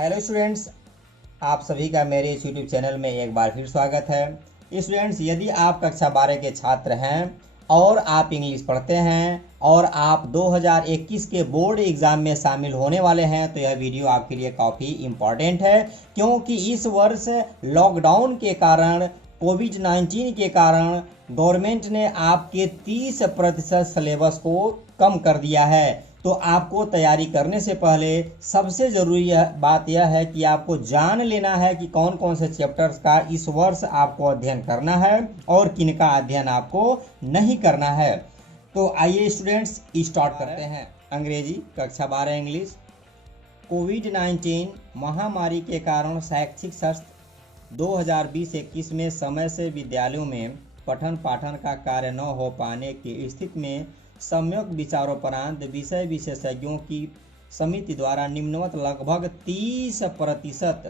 Hello students, आप सभी का मेरे इस यूट्यूब चैनल में एक बार फिर स्वागत है। स्टूडेंट्स, यदि आप कक्षा 12 के छात्र हैं और आप इंग्लिश पढ़ते हैं और आप 2021 के बोर्ड एग्ज़ाम में शामिल होने वाले हैं तो यह वीडियो आपके लिए काफ़ी इम्पॉर्टेंट है, क्योंकि इस वर्ष लॉकडाउन के कारण, कोविड-19 के कारण गवर्नमेंट ने आपके 30% सिलेबस को कम कर दिया है। तो आपको तैयारी करने से पहले सबसे ज़रूरी बात यह है कि आपको जान लेना है कि कौन कौन से चैप्टर्स का इस वर्ष आपको अध्ययन करना है और किन का अध्ययन आपको नहीं करना है। तो आइए स्टूडेंट्स स्टार्ट करते हैं। अंग्रेजी कक्षा 12 इंग्लिश। कोविड-19 महामारी के कारण शैक्षिक सत्र 2020-21 में समय से विद्यालयों में पठन पाठन का कार्य न हो पाने की स्थिति में सम्यक विचारोपरांत विषय विशेषज्ञों की समिति द्वारा निम्नवत लगभग 30%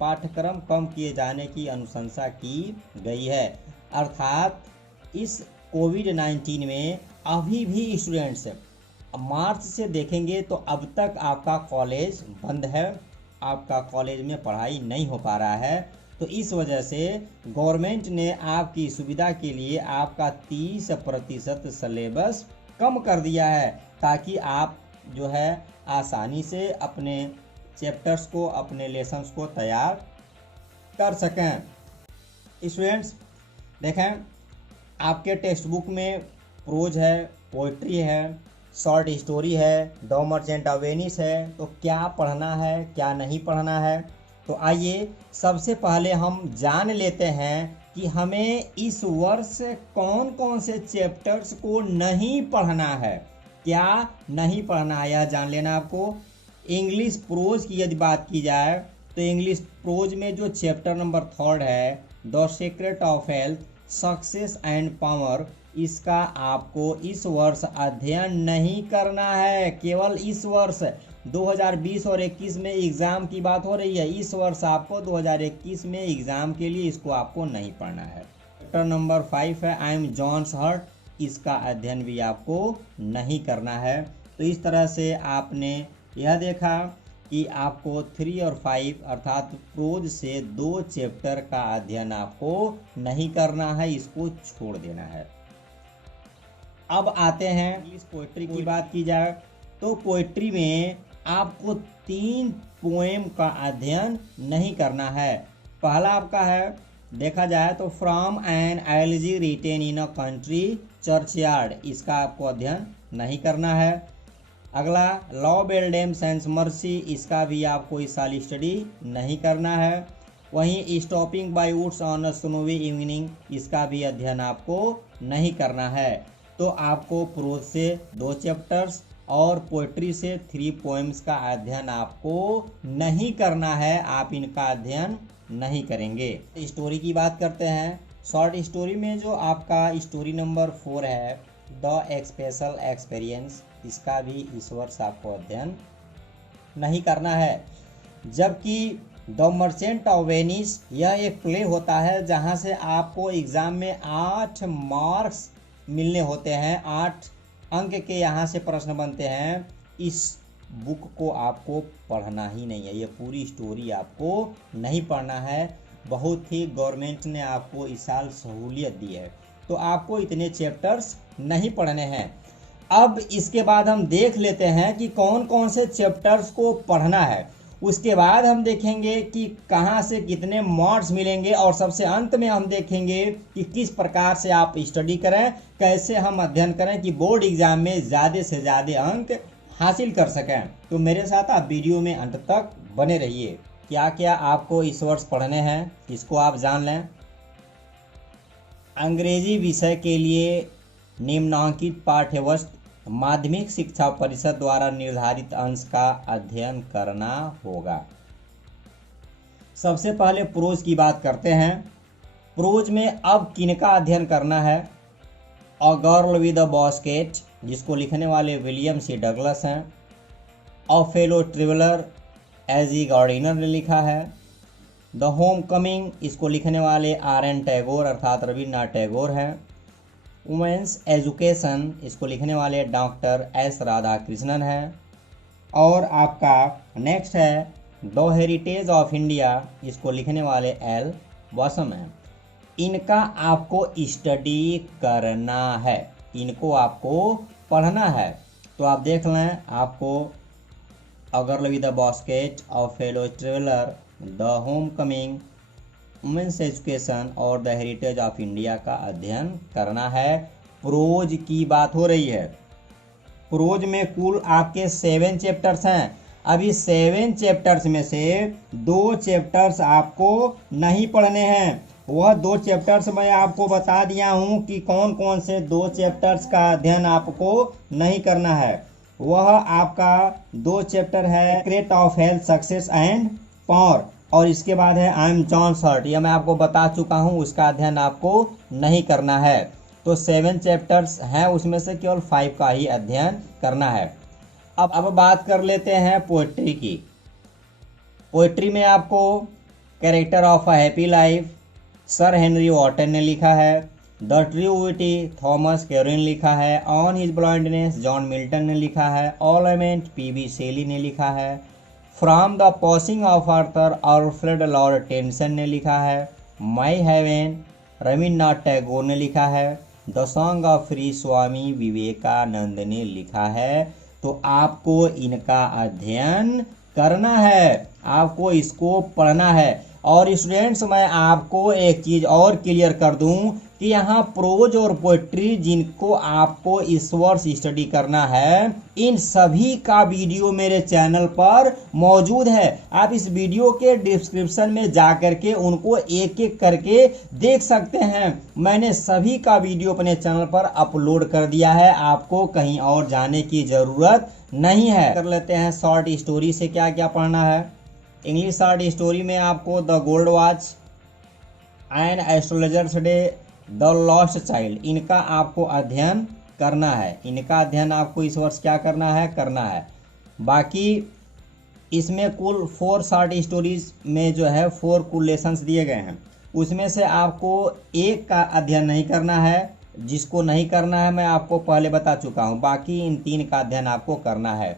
पाठ्यक्रम कम किए जाने की अनुशंसा की गई है। अर्थात इस कोविड-19 में अभी भी स्टूडेंट्स मार्च से देखेंगे तो अब तक आपका कॉलेज बंद है, आपका कॉलेज में पढ़ाई नहीं हो पा रहा है। तो इस वजह से गवर्नमेंट ने आपकी सुविधा के लिए आपका 30% सिलेबस कम कर दिया है, ताकि आप जो है आसानी से अपने चैप्टर्स को, अपने लेसन्स को तैयार कर सकें। स्टूडेंट्स देखें, आपके टेक्स्ट बुक में प्रोज है, पोइट्री है, शॉर्ट स्टोरी है, द मर्चेंट ऑफ वेनिस है। तो क्या पढ़ना है, क्या नहीं पढ़ना है, तो आइए सबसे पहले हम जान लेते हैं कि हमें इस वर्ष कौन कौन से चैप्टर्स को नहीं पढ़ना है, क्या नहीं पढ़ना है, यह जान लेना आपको। इंग्लिश प्रोज की यदि बात की जाए तो इंग्लिश प्रोज में जो चैप्टर नंबर 3 है, the secret of health, success and power, इसका आपको इस वर्ष अध्ययन नहीं करना है। केवल इस वर्ष 2020 और 21 में एग्ज़ाम की बात हो रही है। इस वर्ष आपको 2021 में एग्ज़ाम के लिए इसको आपको नहीं पढ़ना है। चैप्टर नंबर 5 है आई एम जॉन्स हर्ट, इसका अध्ययन भी आपको नहीं करना है। तो इस तरह से आपने यह देखा कि आपको 3 और 5 अर्थात प्रोज से 2 चैप्टर का अध्ययन आपको नहीं करना है, इसको छोड़ देना है। अब आते हैं इस पोइट्री की बात की जाए तो पोइट्री में आपको 3 पोएम का अध्ययन नहीं करना है। पहला आपका है, देखा जाए तो from an elegy written in a country churchyard, इसका आपको अध्ययन नहीं करना है। अगला लॉ बेल्डेम सेंस मर्सी, इसका भी आपको इस साल स्टडी नहीं करना है। वहीं stopping by woods on a snowy evening, इसका भी अध्ययन आपको नहीं करना है। तो आपको प्रोज से 2 चैप्टर्स और पोइट्री से 3 पोएम्स का अध्ययन आपको नहीं करना है, आप इनका अध्ययन नहीं करेंगे। स्टोरी की बात करते हैं। शॉर्ट स्टोरी में जो आपका स्टोरी नंबर 4 है, द स्पेशल एक्सपीरियंस, इसका भी इस वर्ष आपको अध्ययन नहीं करना है। जबकि द मर्चेंट ऑफ वेनिस, यह एक प्ले होता है जहां से आपको एग्जाम में 8 मार्क्स मिलने होते हैं, 8 अंक के यहाँ से प्रश्न बनते हैं। इस बुक को आपको पढ़ना ही नहीं है, ये पूरी स्टोरी आपको नहीं पढ़ना है। बहुत ही गवर्नमेंट ने आपको इस साल सहूलियत दी है, तो आपको इतने चैप्टर्स नहीं पढ़ने हैं। अब इसके बाद हम देख लेते हैं कि कौन कौन से चैप्टर्स को पढ़ना है। उसके बाद हम देखेंगे कि कहाँ से कितने मार्क्स मिलेंगे और सबसे अंत में हम देखेंगे कि किस प्रकार से आप स्टडी करें, कैसे हम अध्ययन करें कि बोर्ड एग्जाम में ज़्यादा से ज़्यादा अंक हासिल कर सकें। तो मेरे साथ आप वीडियो में अंत तक बने रहिए। क्या क्या आपको इस वर्ष पढ़ने हैं, इसको आप जान लें। अंग्रेजी विषय के लिए निम्नांकित पाठ्यवस्तु माध्यमिक शिक्षा परिषद द्वारा निर्धारित अंश का अध्ययन करना होगा। सबसे पहले प्रोज की बात करते हैं। प्रोज में अब किनका अध्ययन करना है? A girl with a basket, जिसको लिखने वाले विलियम सी डगलस हैं। A fellow traveller, AG Gardiner ने लिखा है। द होम कमिंग, इसको लिखने वाले आर.एन. टैगोर अर्थात रविन्द्रनाथ टैगोर हैं। वुमेन्स एजुकेशन, इसको लिखने वाले डॉक्टर एस. राधाकृष्णन हैं। और आपका नेक्स्ट है द हेरिटेज ऑफ इंडिया, इसको लिखने वाले एल वासम है। इनका आपको स्टडी करना है, इनको आपको पढ़ना है। तो आप देख लें, आपको अगर with the basket of fellow traveller, the homecoming, women's education और द हेरिटेज ऑफ इंडिया का अध्ययन करना है। प्रोज की बात हो रही है। प्रोज में कुल आपके 7 चैप्टर्स हैं। अभी 7 चैप्टर्स में से 2 चैप्टर्स आपको नहीं पढ़ने हैं। वह 2 चैप्टर्स मैं आपको बता दिया हूं कि कौन कौन से 2 चैप्टर्स का अध्ययन आपको नहीं करना है। वह आपका 2 चैप्टर है secret of health, success and power, और इसके बाद है आई एम जॉन सर्ट, यह मैं आपको बता चुका हूं, उसका अध्ययन आपको नहीं करना है। तो 7 चैप्टर्स हैं, उसमें से केवल 5 का ही अध्ययन करना है। अब बात कर लेते हैं पोएट्री की। पोएट्री में आपको character of a happy life sir Henry Wotton ने लिखा है। The true witty Thomas Caroline लिखा है। On his blindness John Milton ने लिखा है। ऑल एमेंट पीबी शेली ने लिखा है। From the passing of Arthur Alfred Lord Tennyson ने लिखा है। माई हेवन रविन्द्रनाथ टैगोर ने लिखा है। The song of free Swami Vivekananda ने लिखा है। तो आपको इनका अध्ययन करना है, आपको इसको पढ़ना है। और स्टूडेंट्स, मैं आपको एक चीज और क्लियर कर दूं कि यहाँ प्रोज और पोएट्री जिनको आपको इस वर्ष स्टडी करना है, इन सभी का वीडियो मेरे चैनल पर मौजूद है। आप इस वीडियो के डिस्क्रिप्शन में जा करके उनको एक एक करके देख सकते हैं। मैंने सभी का वीडियो अपने चैनल पर अपलोड कर दिया है, आपको कहीं और जाने की जरूरत नहीं है। कर लेते हैं शॉर्ट स्टोरी से क्या क्या पढ़ना है। इंग्लिश शॉर्ट स्टोरी में आपको the gold watch, an astrologer's day, the lost child, इनका आपको अध्ययन करना है। इनका अध्ययन आपको इस वर्ष क्या करना है। बाकी इसमें कुल 4 शॉर्ट स्टोरीज में जो है 4 कुल लेसन्स दिए गए हैं, उसमें से आपको एक का अध्ययन नहीं करना है। जिसको नहीं करना है मैं आपको पहले बता चुका हूँ, बाकी इन 3 का अध्ययन आपको करना है।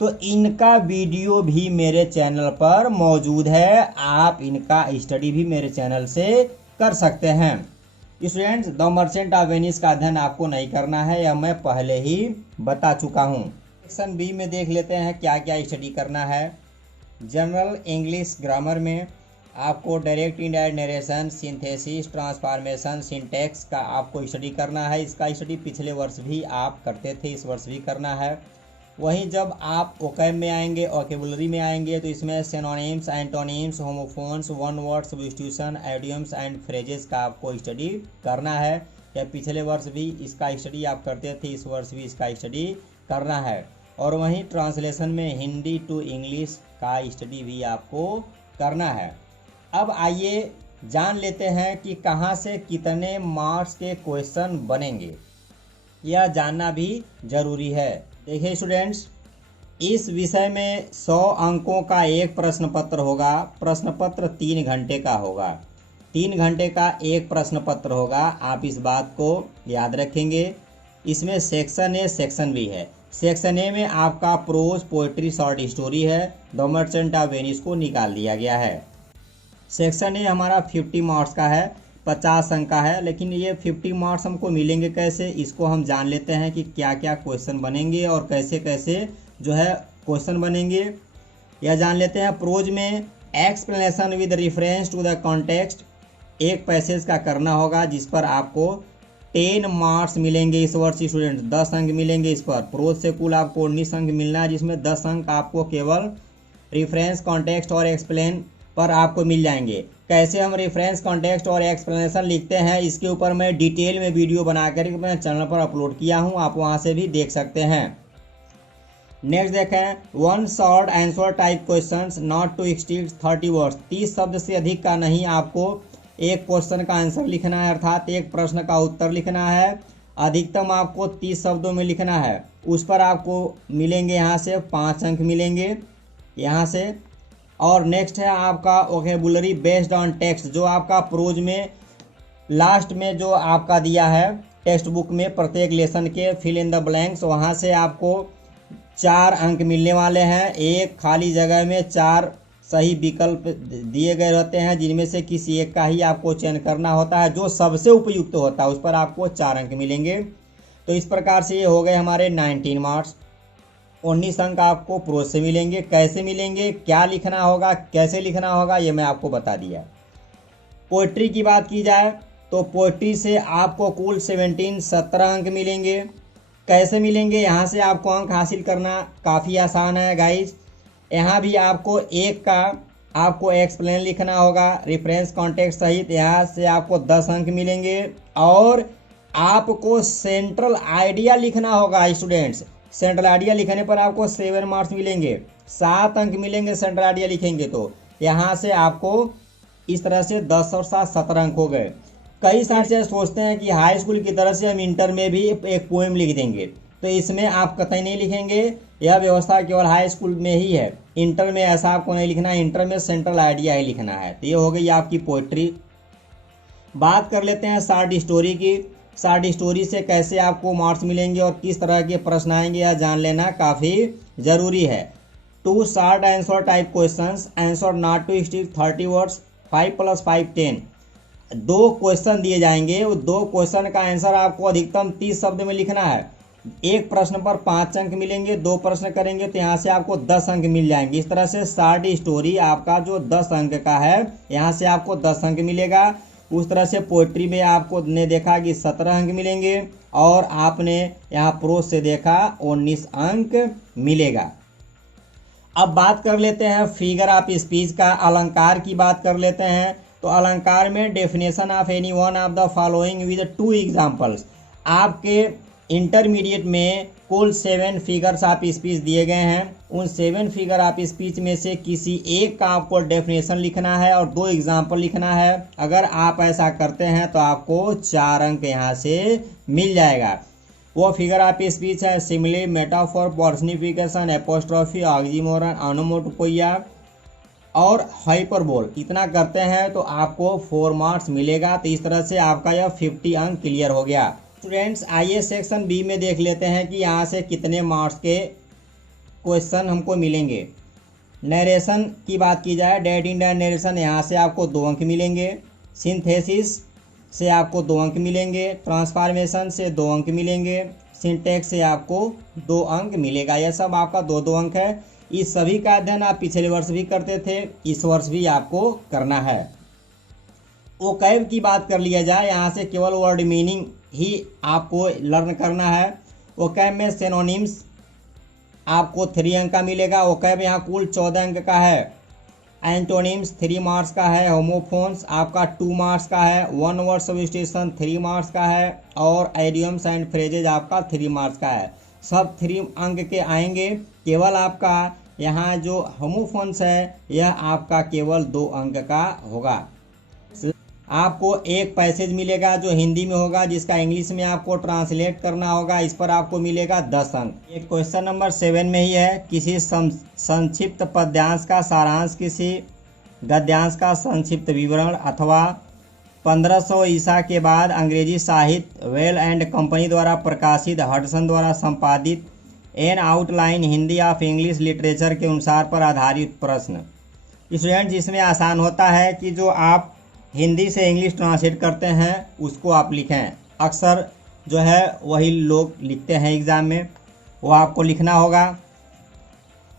तो इनका वीडियो भी मेरे चैनल पर मौजूद है, आप इनका स्टडी भी मेरे चैनल से कर सकते हैं। Students, the merchant of Venice का अध्ययन आपको नहीं करना है, यह मैं पहले ही बता चुका हूँ। सेक्शन बी में देख लेते हैं क्या क्या स्टडी करना है। जनरल इंग्लिश ग्रामर में आपको direct indirect narration, synthesis, transformation, syntax का आपको स्टडी करना है। इसका स्टडी पिछले वर्ष भी आप करते थे, इस वर्ष भी करना है। वहीं जब आप ओकैब में आएंगे, वोकैबुलरी में आएंगे, तो इसमें synonyms, antonyms, homophones, one word substitution, idioms and phrases का आपको स्टडी करना है। या पिछले वर्ष भी इसका स्टडी आप करते थे, इस वर्ष भी इसका स्टडी करना है। और वहीं ट्रांसलेशन में हिंदी टू इंग्लिश का स्टडी भी आपको करना है। अब आइए जान लेते हैं कि कहाँ से कितने मार्क्स के क्वेश्चन बनेंगे, यह जानना भी जरूरी है। देखिए स्टूडेंट्स, इस विषय में 100 अंकों का एक प्रश्न पत्र होगा। प्रश्न पत्र 3 घंटे का होगा। 3 घंटे का एक प्रश्न पत्र होगा, आप इस बात को याद रखेंगे। इसमें सेक्शन ए, सेक्शन बी है। सेक्शन ए में आपका प्रोज, पोएट्री, शॉर्ट स्टोरी है। द मर्चेंट ऑफ वेनिस को निकाल दिया गया है। सेक्शन ए हमारा 50 मार्क्स का है, 50 अंक का है। लेकिन ये 50 मार्क्स हमको मिलेंगे कैसे, इसको हम जान लेते हैं कि क्या क्या क्वेश्चन बनेंगे और कैसे कैसे जो है क्वेश्चन बनेंगे, यह जान लेते हैं। प्रोज में explanation with reference to the context, एक पैसेज का करना होगा जिस पर आपको 10 मार्क्स मिलेंगे इस वर्ष। स्टूडेंट 10 अंक मिलेंगे इस पर। प्रोज से कुल आपको 19 अंक मिलना है, जिसमें 10 अंक आपको केवल रेफरेंस, कॉन्टेक्स्ट और एक्सप्लेन पर आपको मिल जाएंगे। कैसे हम रेफरेंस, कॉन्टेक्स्ट और एक्सप्लेनेशन लिखते हैं, इसके ऊपर मैं डिटेल में वीडियो बनाकर अपने चैनल पर अपलोड किया हूं, आप वहां से भी देख सकते हैं। नेक्स्ट देखें, 1 short answer type questions not to exceed 30 words, 30 शब्द से अधिक का नहीं आपको एक क्वेश्चन का आंसर लिखना है, अर्थात एक प्रश्न का उत्तर लिखना है। अधिकतम आपको 30 शब्दों में लिखना है। उस पर आपको मिलेंगे यहाँ से 5 अंक मिलेंगे यहाँ से। और नेक्स्ट है आपका वोकैबुलरी बेस्ड ऑन टेक्स्ट, जो आपका प्रोज में लास्ट में जो आपका दिया है टेक्स्ट बुक में प्रत्येक लेसन के फिल इन द ब्लैंक्स, वहाँ से आपको 4 अंक मिलने वाले हैं। एक खाली जगह में 4 सही विकल्प दिए गए रहते हैं, जिनमें से किसी एक का ही आपको चयन करना होता है। जो सबसे उपयुक्त होता है उस पर आपको 4 अंक मिलेंगे। तो इस प्रकार से ये हो गए हमारे 19 मार्क्स। 19 अंक आपको प्रोज से मिलेंगे। कैसे मिलेंगे, क्या लिखना होगा, कैसे लिखना होगा, ये मैं आपको बता दिया। पोइट्री की बात की जाए तो पोइट्री से आपको कुल 17 अंक मिलेंगे। कैसे मिलेंगे, यहाँ से आपको अंक हासिल करना काफ़ी आसान है गाइज। यहाँ भी आपको एक का आपको एक्सप्लेन लिखना होगा रेफरेंस कॉन्टेक्स्ट सहित। यहाँ से आपको 10 अंक मिलेंगे और आपको सेंट्रल आइडिया लिखना होगा स्टूडेंट्स। सेंट्रल आइडिया लिखने पर आपको 7 मार्क्स मिलेंगे, 7 अंक मिलेंगे सेंट्रल आइडिया लिखेंगे तो। यहाँ से आपको इस तरह से 10 और 7 17 अंक हो गए। कई सारे सोचते हैं कि हाई स्कूल की तरह से हम इंटर में भी एक पोएम लिख देंगे, तो इसमें आप कतई नहीं लिखेंगे। यह व्यवस्था केवल हाई स्कूल में ही है, इंटर में ऐसा आपको नहीं लिखना है। इंटर में सेंट्रल आइडिया ही लिखना है। तो ये हो गई आपकी पोइट्री। बात कर लेते हैं शॉर्ट स्टोरी की। शॉर्ट स्टोरी से कैसे आपको मार्क्स मिलेंगे और किस तरह के प्रश्न आएंगे, यह जान लेना काफ़ी ज़रूरी है। 2 short answer type questions, answer not to exceed 30 words, 5 + 5 10। 2 question दिए जाएंगे, वो 2 क्वेश्चन का आंसर आपको अधिकतम 30 शब्द में लिखना है। एक प्रश्न पर 5 अंक मिलेंगे, 2 प्रश्न करेंगे तो यहाँ से आपको 10 अंक मिल जाएंगे। इस तरह से शॉर्ट स्टोरी आपका जो 10 अंक का है, यहाँ से आपको 10 अंक मिलेगा। उस तरह से पोइट्री में आपको ने देखा कि 17 अंक मिलेंगे और आपने यहाँ प्रोज से देखा 19 अंक मिलेगा। अब बात कर लेते हैं फिगर ऑफ स्पीच का, अलंकार की बात कर लेते हैं। तो अलंकार में definition of any one of the following with 2 examples. आपके इंटरमीडिएट में कुल 7 फिगर्स ऑफ स्पीच दिए गए हैं। उन 7 फिगर ऑफ स्पीच में से किसी एक का आपको डेफिनेशन लिखना है और 2 एग्जाम्पल लिखना है। अगर आप ऐसा करते हैं तो आपको 4 अंक यहाँ से मिल जाएगा। वो फिगर ऑफ स्पीच है simile, metaphor, personification, apostrophe, oxymoron, onomatopoeia और हाइपरबोल। इतना करते हैं तो आपको 4 मार्क्स मिलेगा। तो इस तरह से आपका यह 50 अंक क्लियर हो गया। स्टूडेंट्स आइए सेक्शन बी में देख लेते हैं कि यहाँ से कितने मार्क्स के क्वेश्चन हमको मिलेंगे। नरेशन की बात की जाए, डेट इंडिया नरेशन, यहाँ से आपको 2 अंक मिलेंगे। सिंथेसिस से आपको 2 अंक मिलेंगे। ट्रांसफॉर्मेशन से 2 अंक मिलेंगे। सिंटैक्स से आपको 2 अंक मिलेगा। यह सब आपका 2-2 अंक है। इस सभी का अध्ययन आप पिछले वर्ष भी करते थे, इस वर्ष भी आपको करना है। वोकैब की बात कर लिया जाए, यहाँ से केवल वर्ड मीनिंग ही आपको लर्न करना है। वोकैब में सिनोनिम्स आपको 3 अंक का मिलेगा। वोकैब यहाँ कुल 14 अंक का है। एंटोनिम्स 3 मार्क्स का है। होमोफोन्स आपका 2 मार्क्स का है। 1 वर्ड सब्स्टिट्यूशन 3 मार्क्स का है और आइडियम्स एंड फ्रेजेज आपका 3 मार्क्स का है। सब 3 अंक के आएंगे। केवल आपका यहाँ जो होमोफोन्स है यह आपका केवल 2 अंक का होगा। आपको एक पैसेज मिलेगा जो हिंदी में होगा, जिसका इंग्लिश में आपको ट्रांसलेट करना होगा। इस पर आपको मिलेगा 10 अंक। एक क्वेश्चन नंबर 7 में ही है, किसी संक्षिप्त पद्यांश का सारांश, किसी गद्यांश का संक्षिप्त विवरण अथवा 1500 ईसा के बाद अंग्रेजी साहित्य वेल एंड कंपनी द्वारा प्रकाशित हडसन द्वारा संपादित N outline Hindi of English literature के अनुसार पर आधारित प्रश्न। स्टूडेंट जिसमें आसान होता है कि जो आप हिंदी से इंग्लिश ट्रांसलेट करते हैं उसको आप लिखें। अक्सर जो है वही लोग लिखते हैं एग्ज़ाम में, वो आपको लिखना होगा।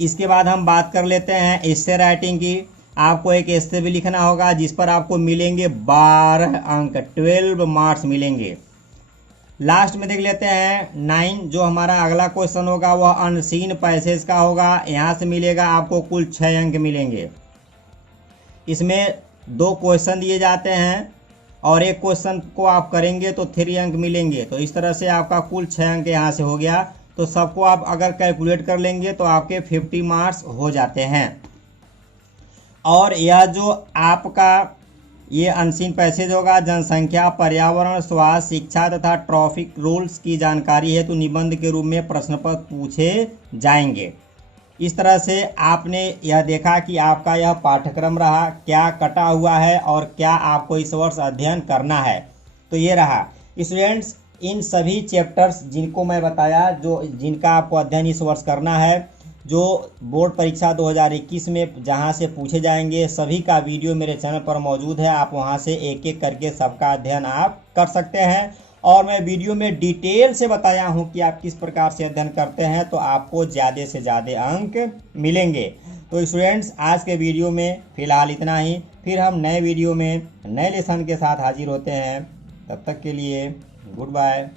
इसके बाद हम बात कर लेते हैं एस्से राइटिंग की। आपको एक एस्से भी लिखना होगा जिस पर आपको मिलेंगे 12 अंक, 12 मार्क्स मिलेंगे। लास्ट में देख लेते हैं 9, जो हमारा अगला क्वेश्चन होगा वह अनसीन पैसेज का होगा। यहाँ से मिलेगा आपको कुल 6 अंक मिलेंगे। इसमें 2 क्वेश्चन दिए जाते हैं और एक क्वेश्चन को आप करेंगे तो 3 अंक मिलेंगे। तो इस तरह से आपका कुल 6 अंक यहाँ से हो गया। तो सबको आप अगर कैलकुलेट कर लेंगे तो आपके 50 मार्क्स हो जाते हैं। और यह जो आपका ये अनसीन पैसेज होगा, जनसंख्या, पर्यावरण, स्वास्थ्य, शिक्षा तथा ट्रैफिक रूल्स की जानकारी है तो निबंध के रूप में प्रश्न पत्र पूछे जाएंगे। इस तरह से आपने यह देखा कि आपका यह पाठ्यक्रम रहा, क्या कटा हुआ है और क्या आपको इस वर्ष अध्ययन करना है। तो ये रहा स्टूडेंट्स, इन सभी चैप्टर्स जिनको मैं बताया, जिनका आपको अध्ययन इस वर्ष करना है, जो बोर्ड परीक्षा 2021 में जहां से पूछे जाएंगे, सभी का वीडियो मेरे चैनल पर मौजूद है। आप वहां से एक एक करके सबका अध्ययन आप कर सकते हैं। और मैं वीडियो में डिटेल से बताया हूं कि आप किस प्रकार से अध्ययन करते हैं तो आपको ज़्यादा से ज़्यादा अंक मिलेंगे। तो स्टूडेंट्स, आज के वीडियो में फ़िलहाल इतना ही। फिर हम नए वीडियो में नए लेसन के साथ हाजिर होते हैं। तब तक के लिए गुड बाय।